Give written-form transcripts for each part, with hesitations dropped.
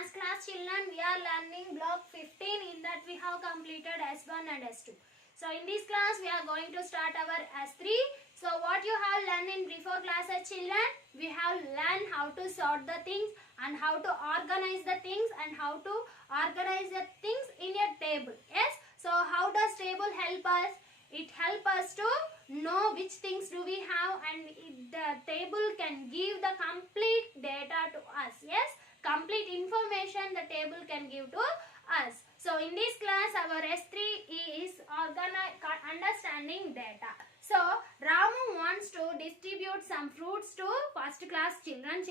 last class children we are learning block 15. In that we have completed S1 and S2. So in this class we are going to start our S3. So what you have learned in before classes children, we have learned how to sort the things and how to organize the things and how to organize the things in a table. Yes. So how does table help us? It helps us to know which things do we have, and the table can give the complete data to us. Yes, complete information the table can give to us. So in this class our S3 is understanding data. So Ramu wants to distribute some fruits to first class children.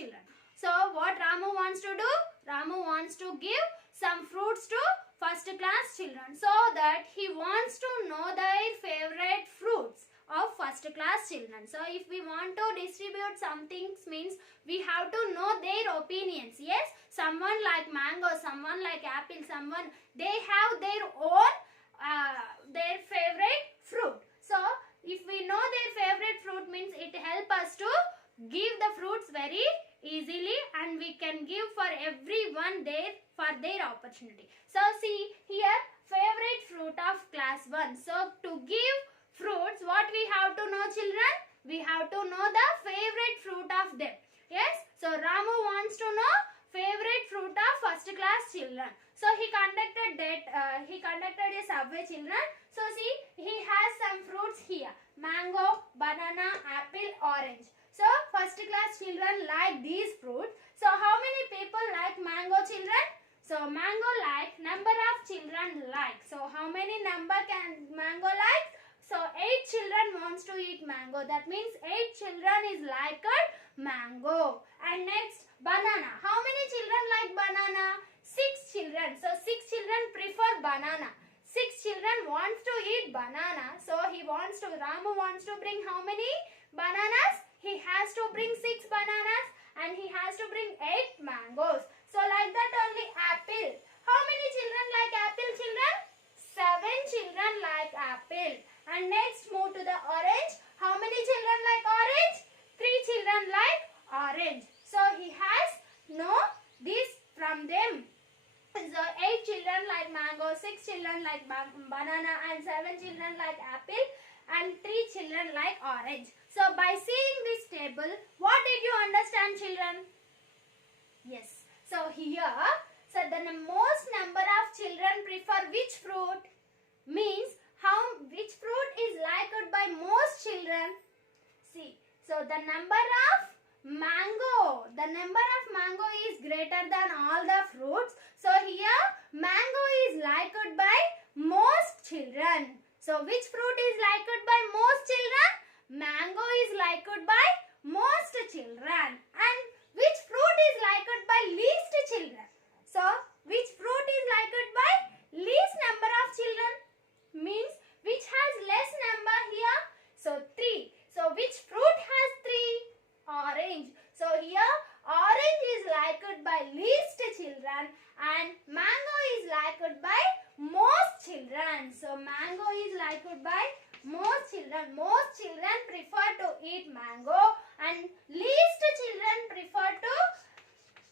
So what Ramu wants to do? Ramu wants to give some fruits to first class children, so that he wants to know their favorite fruits of first class children. So if we want to distribute some things, means we have to know their opinions. Yes, someone like mango, someone like apple, someone they have their own their favorite fruit. So if we know their favorite fruit, means it helps us to give the fruits very easily, and we can give for everyone for their opportunity. So see here, favorite fruit of class 1. So to give fruits, what we have to know children? We have to know the favorite fruit of them. Yes. So Ramu wants to know favorite fruit of first class children. So he conducted a survey children. So see, he has some fruits here: mango, banana, apple, orange. So first class children like these fruits. So how many people like mango children? So mango like, number of children like. So how many number can mango like? So 8 children wants to eat mango. That means 8 children is like mango. And next, banana. How many children like banana? 6 children. So 6 children prefer banana. 6 children wants to eat banana. So Ramu wants to bring how many bananas? He has to bring 6 bananas and he has to bring 8 mangoes. So like that only apple. How many children like apple children? 7 children like apple. And next move to the orange. How many children like orange? 3 children like orange. So he has know this from them. So 8 children like mango, 6 children like banana, and 7 children like apple, and 3 children like orange. So by seeing this table, what did you understand children? Yes. So here, so the most number of children prefer which fruit? Means which fruit is liked by most children? See, so the number of mango is greater than all the fruits. So here mango is liked by most children. So which fruit is liked by most children? Mango is liked by most children. And which fruit is liked by least children? So which fruit is liked by least number of children? Means which has less number here? So 3. So which fruit has 3? Orange. So here orange is liked by least children and mango is liked by most children. So mango is liked by most children. Most children prefer to eat mango and least children prefer to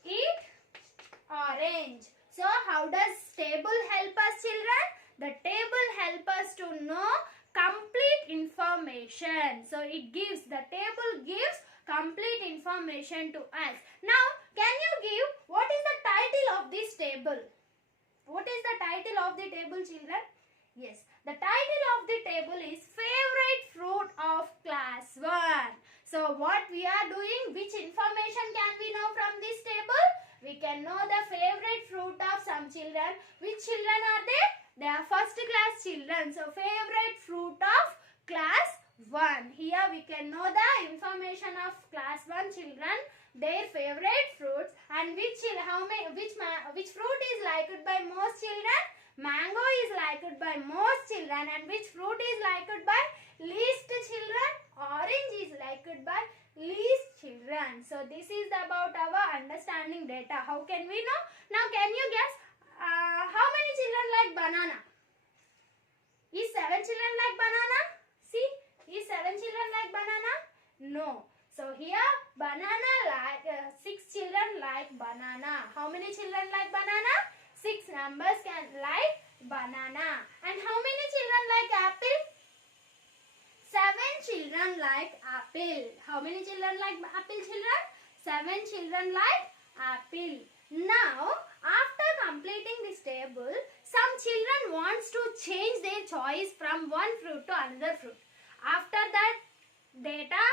eat orange. So how does table help us children? The table help us to know complete information. So the table gives complete information to us. Now can you give what is the title of this table? What is the title of the table children? Yes, the title of the table is favorite fruit of class 1. So what we are doing, which information can we know from this table? We can know the favorite fruit of some children. Which children are they? They are first class children. So favorite fruit of class 1. Here we can know the information of class 1 children, their favorite fruits, and which fruit is liked by most children? Mango is liked by most children. And which fruit is liked by least children? Orange is liked by least children. So this is about our understanding data. How can we know? Now can you guess how many children like banana? Is 7 children like banana? See, is 7 children like banana? No. So here banana like 6 children like like banana. How many children like banana? 6 numbers can like banana. And how many children like apple? 7 children like apple. How many children like apple, children? 7 children like apple. Now, after completing this table, some children wants to change their choice from one fruit to another fruit. After that data,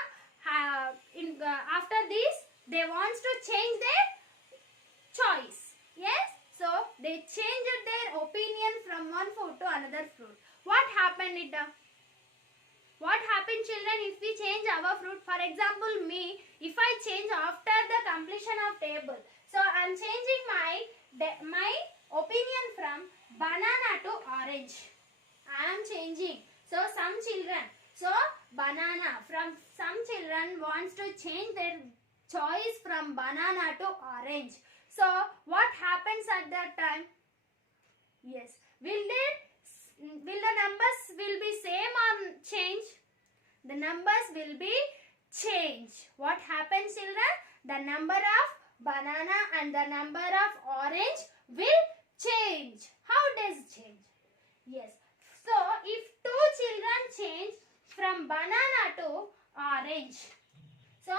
after this, they wants to change their choice. Yes? So, they changed their opinion from one fruit to another fruit. What happened it? What happened, children, if we change our fruit? For example, me, if I change after the completion of table. So, I am changing my opinion from banana to orange. I am changing. So, some children. So, banana. From some children wants to change their choice from banana to orange. So, what happens at that time? Yes. Will the numbers will be same or change? The numbers will be change. What happens, children? The number of banana and the number of orange will change. How does it change? Yes. So, if two children change from banana to orange. So,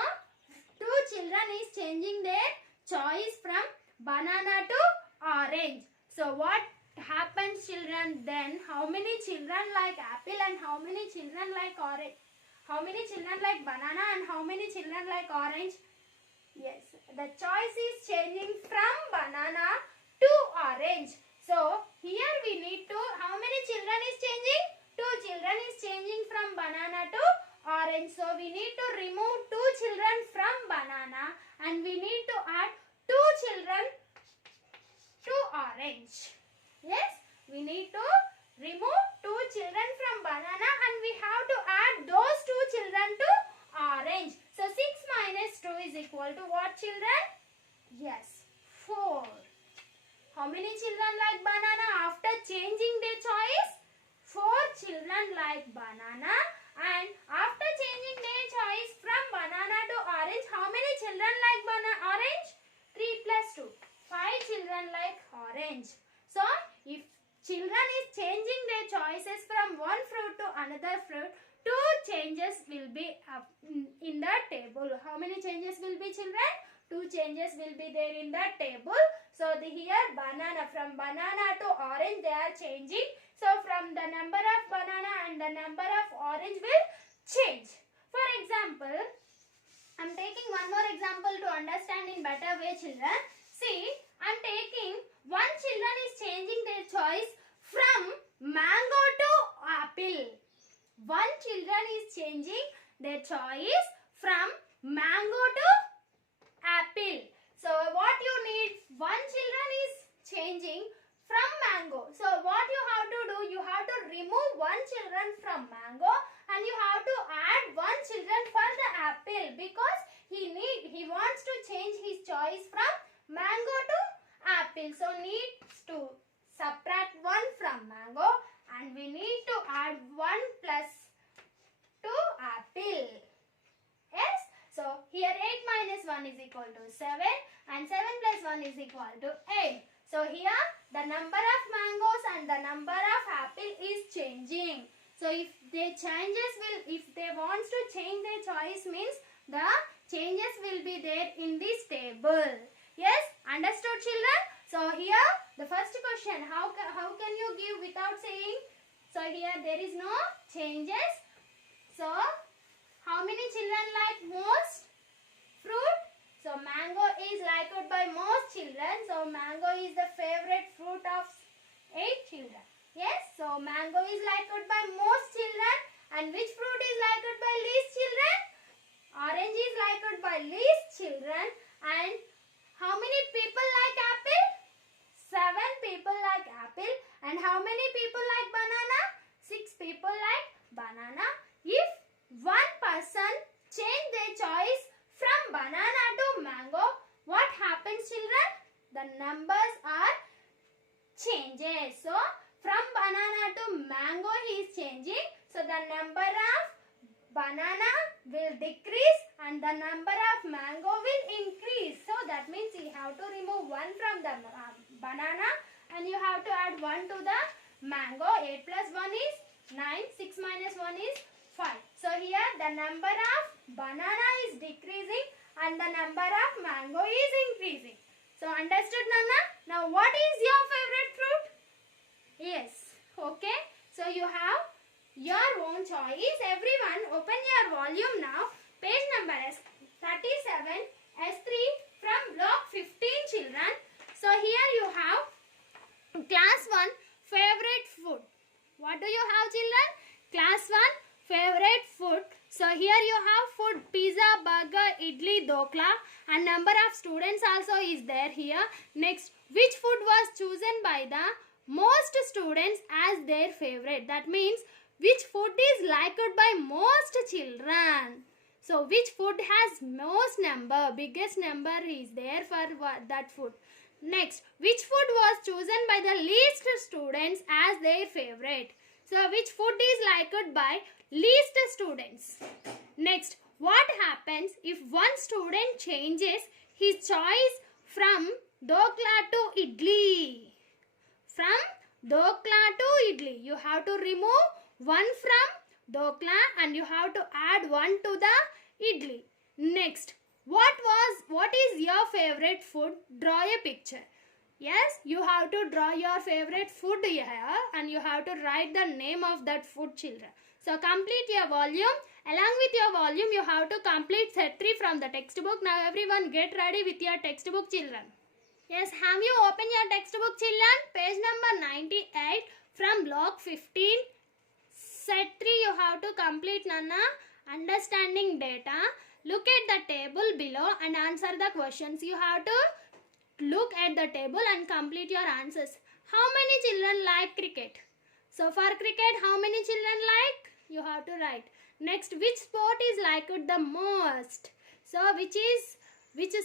two children is changing their choice from banana to orange. So, what happens, children, then? How many children like apple and how many children like orange? How many children like banana and how many children like orange? Yes, the choice is changing from banana to orange. So, here we need to, how many children is changing? Two children is changing from banana to orange. So, we need to remove two children from banana and we need to add two children to orange. Yes, we need to remove two children from banana and we have to add those two children to orange. So, 6 minus 2 is equal to what, children? Yes, 4. How many children like banana after changing their choice? 4 children like banana, and after changing their choice from banana to orange, how many children like orange? 3 plus 2. 5 children like orange. So, if children is changing their choices from one fruit to another fruit, two changes will be in the table. How many changes will be, children? Two changes will be there in the table. So, here banana, from banana to orange they are changing. So, from the number of banana and the number of orange will change. For example, I am taking one more example to understand in better way, children. See, I am taking one children is changing their choice from mango to apple. One children is changing their choice from mango to apple. So, what you need? One children is changing from mango. So, what you have to do? You have to remove one children from mango and you have to add one children for the apple because he wants to change his choice from mango to apple. So, needs to subtract 1 from mango and we need to add 1 plus to apple. Yes. So, here 8 minus 1 is equal to 7 and 7 plus 1 is equal to 8. So, here the number of mangoes and the number of apple is changing. So, if they wants to change their choice means the changes will be there in this table. Yes, understood, children? So, here the first question, how can you give without saying? So, here there is no changes. So, how many children like most fruit? So, mango is liked by most children. So, mango is the favorite fruit of 8 children. Yes, so mango is liked by most children. And which fruit is liked by least children? Orange is liked by least children. And how many people like apple? 7 people like apple. And how many people like banana? 6 people like banana. If one person change their choice from banana to mango, what happens, children? The numbers are changes. So, from banana to mango he is changing. So, the number of banana will decrease and the number of mango will increase. So, that means he has 1 from the banana and you have to add 1 to the mango. 8 plus 1 is 9. 6 minus 1 is 5. So here the number of banana is decreasing and the number of mango is increasing. So understood, Nana? Now what is your favorite fruit? Yes. Okay. So you have your own choice. Everyone open your volume now. Page number is 37 S3 from block 15 children. So here you have class 1 favorite food. What do you have, children? Class 1 favorite food. So here you have food pizza, burger, idli, dokla and number of students also is there here. Next, which food was chosen by the most students as their favorite? That means which food is liked by most children. So which food has most number, biggest number is there for that food. Next, which food was chosen by the least students as their favorite? So which food is liked by least students? Next, what happens if one student changes his choice from dokla to idli? From dokla to idli, you have to remove 1 from dokla and you have to add 1 to the idli. Next, what is your favorite food? Draw a picture. Yes, you have to draw your favorite food here and you have to write the name of that food, children. So complete your volume. Along with your volume, you have to complete set 3 from the textbook. Now everyone get ready with your textbook, children. Yes, have you opened your textbook, children? Page number 98 from block 15. Set 3 you have to complete, Nana. Understanding data. Look at the table below and answer the questions. You have to look at the table and complete your answers. How many children like cricket? So for cricket, how many children like? You have to write. Next, which sport is liked the most? So which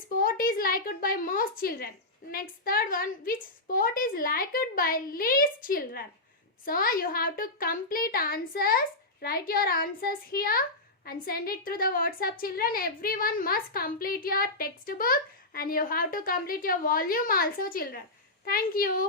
sport is liked by most children? Next, third one, which sport is liked by least children? So you have to complete answers. Write your answers here and send it through the WhatsApp, children. Everyone must complete your textbook and you have to complete your volume also, children. Thank you.